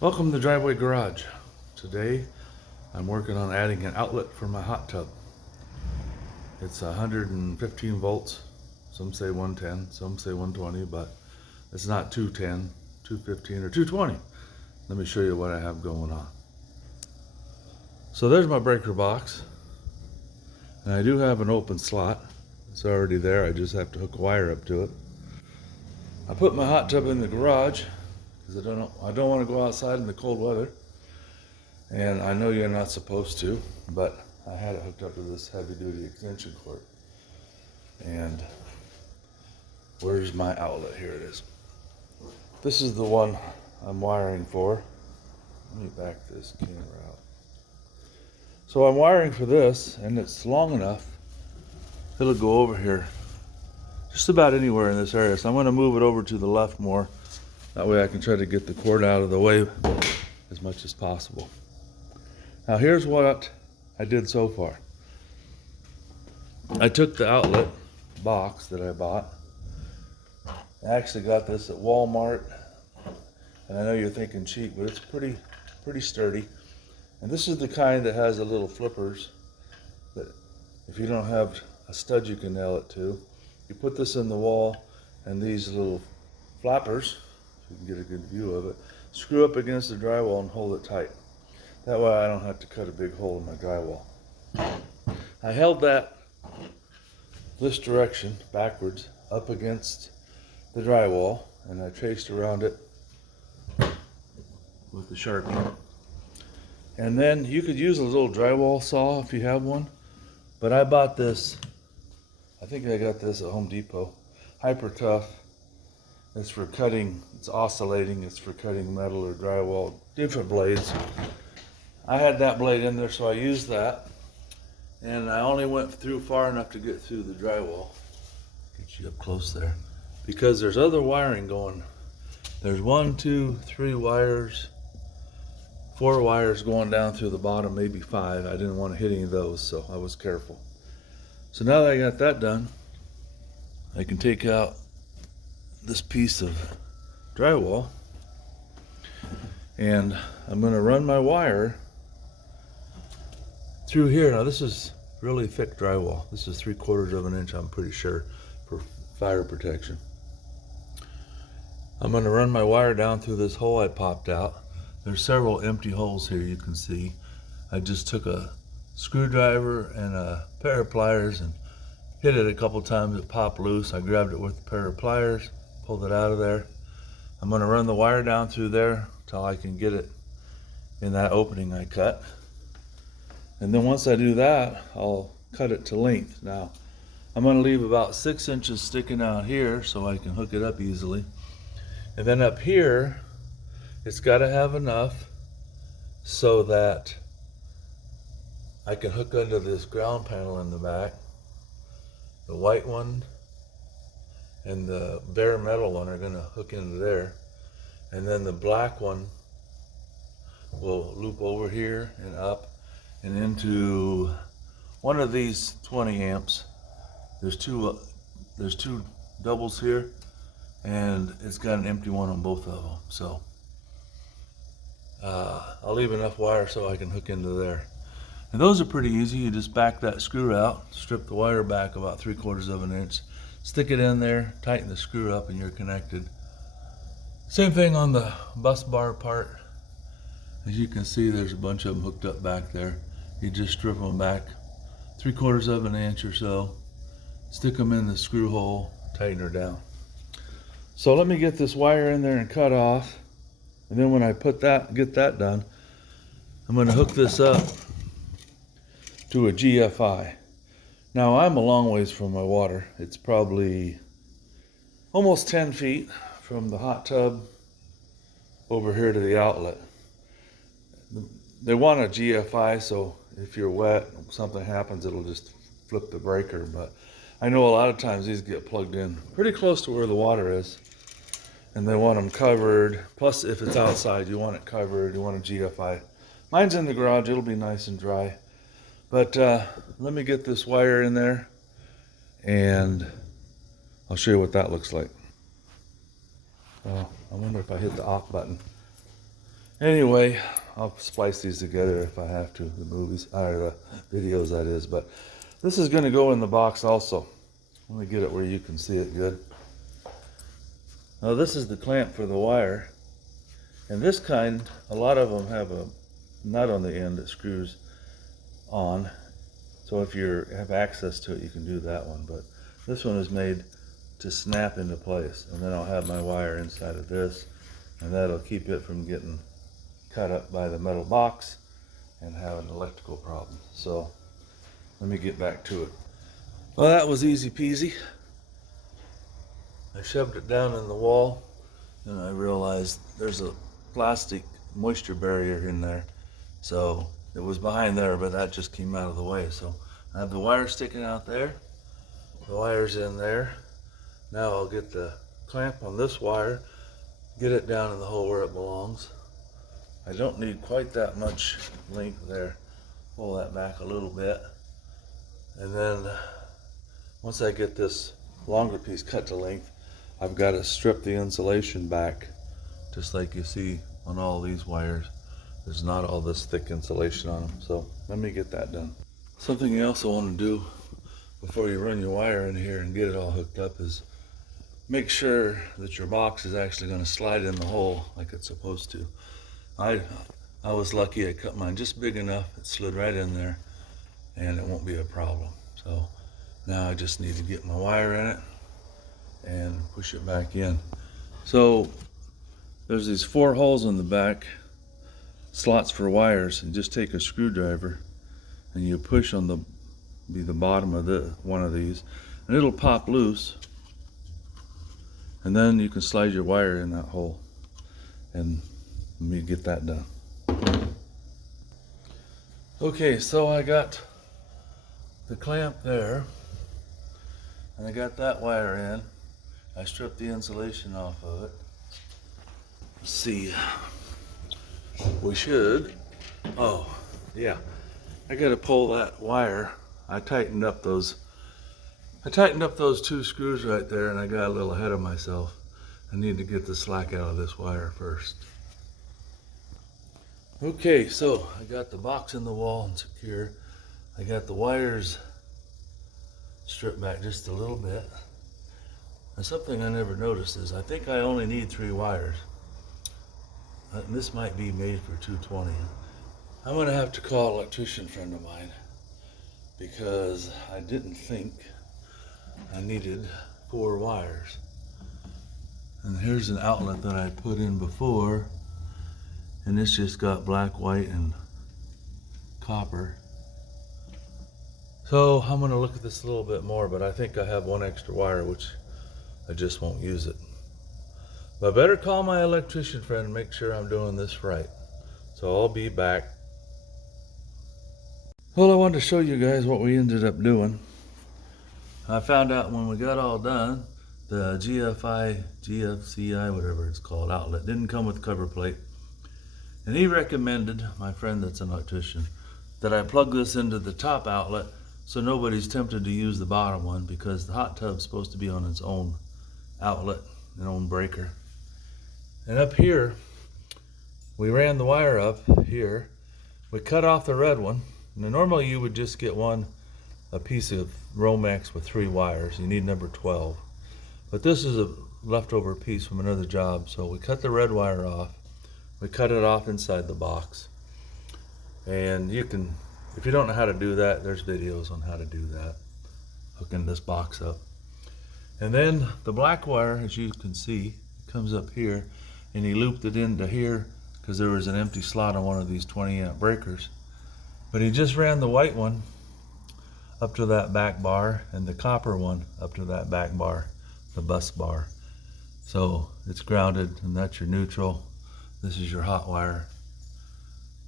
Welcome to Driveway Garage. Today I'm working on adding an outlet for my hot tub. It's 115 volts. Some say 110, some say 120, but it's not 210, 215, or 220. Let me show you what I have going on. So there's my breaker box. And I do have an open slot. It's already there. I just have to hook a wire up to it. I put my hot tub in the garage because I don't want to go outside in the cold weather. And I know you're not supposed to, but I had it hooked up to this heavy duty extension cord. And where's my outlet? Here it is. This is the one I'm wiring for. Let me back this camera out. So I'm wiring for this, and it's long enough. It'll go over here just about anywhere in this area. So I'm going to move it over to the left more. That way I can try to get the cord out of the way as much as possible. Now here's what I did so far. I took the outlet box that I bought. I actually got this at Walmart. And I know you're thinking cheap, but it's pretty sturdy. And this is the kind that has the little flippers that if you don't have a stud you can nail it to. You put this in the wall, and these little flappers, if you can get a good view of it, screw up against the drywall and hold it tight. That way I don't have to cut a big hole in my drywall. I held this direction backwards up against the drywall, and I traced around it with the Sharpie. And then you could use a little drywall saw if you have one, but I bought this, I think I got this at Home Depot, Hyper Tough. It's for cutting, it's oscillating, it's for cutting metal or drywall, different blades. I had that blade in there, so I used that, and I only went through far enough to get through the drywall. Get you up close there, because there's other wiring going. There's 1, 2, 3 wires, 4 wires going down through the bottom, maybe 5. I didn't want to hit any of those, so I was careful. So now that I got that done, I can take out this piece of drywall, and I'm going to run my wire through here. Now this is really thick drywall. This is 3/4 of an inch, I'm pretty sure, for fire protection. I'm going to run my wire down through this hole I popped out. There's several empty holes here you can see. I just took a screwdriver and a pair of pliers and hit it a couple times. It popped loose. I grabbed it with a pair of pliers, pulled it out of there. I'm going to run the wire down through there till I can get it in that opening I cut. And then once I do that, I'll cut it to length. Now, I'm going to leave about 6 inches sticking out here so I can hook it up easily. And then up here, it's got to have enough so that I can hook under this ground panel in the back. The white one and the bare metal one are going to hook into there. And then the black one will loop over here and up and into one of these 20 amps. There's two doubles here, and it's got an empty one on both of them. So I'll leave enough wire so I can hook into there. And those are pretty easy. You just back that screw out, strip the wire back about 3/4 of an inch, stick it in there, tighten the screw up, and you're connected. Same thing on the bus bar part. As you can see, there's a bunch of them hooked up back there. You just strip them back 3/4 of an inch or so, stick them in the screw hole, tighten her down. So let me get this wire in there and cut off. And then when I get that done, I'm going to hook this up to a GFI. Now I'm a long ways from my water. It's probably almost 10 feet from the hot tub over here to the outlet. They want a GFI, so if you're wet, something happens, it'll just flip the breaker. But I know a lot of times these get plugged in pretty close to where the water is, and they want them covered. Plus, if it's outside, you want it covered, you want a GFI. Mine's in the garage, it'll be nice and dry. But let me get this wire in there, and I'll show you what that looks like. Oh, I wonder if I hit the off button. Anyway, I'll splice these together if I have to, the movies, or the videos that is, but this is gonna go in the box also. Let me get it where you can see it good. Now this is the clamp for the wire, and this kind, a lot of them have a nut on the end that screws on, so if you have access to it you can do that one, but this one is made to snap into place, and then I'll have my wire inside of this, and that'll keep it from getting cut up by the metal box and having electrical problems. So let me get back to it. Well, that was easy peasy. I shoved it down in the wall, and I realized there's a plastic moisture barrier in there. So it was behind there, but that just came out of the way. So I have the wire sticking out there. The wire's in there. Now I'll get the clamp on this wire, get it down in the hole where it belongs. I don't need quite that much length there. Pull that back a little bit. And then once I get this longer piece cut to length, I've got to strip the insulation back, just like you see on all these wires. There's not all this thick insulation on them. So let me get that done. Something else I want to do before you run your wire in here and get it all hooked up is make sure that your box is actually going to slide in the hole like it's supposed to. I was lucky. I cut mine just big enough. It slid right in there, and it won't be a problem. So now I just need to get my wire in it and push it back in. So there's these 4 holes in the back, slots for wires, and just take a screwdriver and you push on the bottom of one of these, and it'll pop loose, and then you can slide your wire in that hole. And let me get that done. Okay, so I got the clamp there, and I got that wire in. I stripped the insulation off of it. Let's see. We should. Oh, yeah. I got to pull that wire. I tightened up those 2 screws right there, and I got a little ahead of myself. I need to get the slack out of this wire first. Okay, so I got the box in the wall and secure. I got the wires stripped back just a little bit. And something I never noticed is I think I only need 3 wires. And this might be made for 220. I'm gonna have to call an electrician friend of mine because I didn't think I needed 4 wires. And here's an outlet that I put in before, and it's just got black, white, and copper. So I'm gonna look at this a little bit more, but I think I have 1 extra wire, which I just won't use it. But I better call my electrician friend and make sure I'm doing this right. So I'll be back. Well, I wanted to show you guys what we ended up doing. I found out when we got all done, the GFCI, whatever it's called, outlet didn't come with cover plate. And he recommended, my friend that's an electrician, that I plug this into the top outlet so nobody's tempted to use the bottom one, because the hot tub's supposed to be on its own outlet, an own breaker. And up here, we ran the wire up here. We cut off the red one. Now normally you would just get a piece of Romex with 3 wires. You need number 12. But this is a leftover piece from another job, so we cut the red wire off. We cut it off inside the box. And you can, if you don't know how to do that, there's videos on how to do that, hooking this box up. And then the black wire, as you can see, comes up here, and he looped it into here because there was an empty slot on one of these 20-amp breakers. But he just ran the white one up to that back bar and the copper one up to that back bar, the bus bar. So it's grounded, and that's your neutral. This is your hot wire.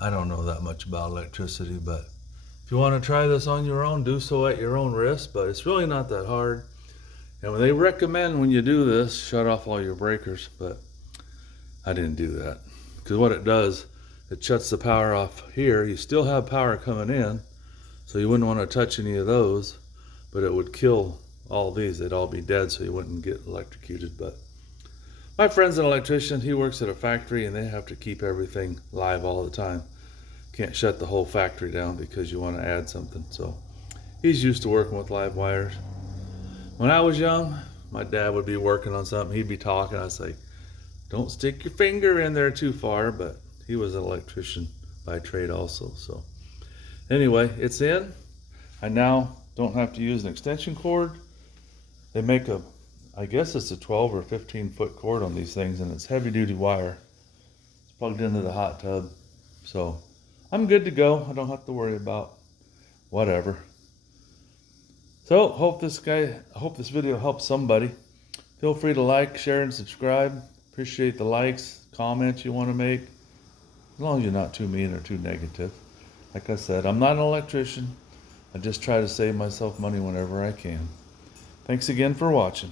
I don't know that much about electricity, but if you want to try this on your own, do so at your own risk, but it's really not that hard. And they recommend when you do this, shut off all your breakers, but I didn't do that. Because what it does, it shuts the power off here. You still have power coming in, so you wouldn't want to touch any of those, but it would kill all these. They'd all be dead, so you wouldn't get electrocuted. But My friend's an electrician. He works at a factory and they have to keep everything live all the time. Can't shut the whole factory down because you want to add something. So he's used to working with live wires. When I was young, my dad would be working on something. He'd be talking. I'd say, don't stick your finger in there too far. But he was an electrician by trade also. So anyway, it's in. I now don't have to use an extension cord. They make I guess it's a 12 or 15 foot cord on these things, and it's heavy duty wire. It's plugged into the hot tub. So I'm good to go. I don't have to worry about whatever. So hope this video helps somebody. Feel free to like, share, and subscribe. Appreciate the likes, comments you want to make, as long as you're not too mean or too negative. Like I said, I'm not an electrician. I just try to save myself money whenever I can. Thanks again for watching.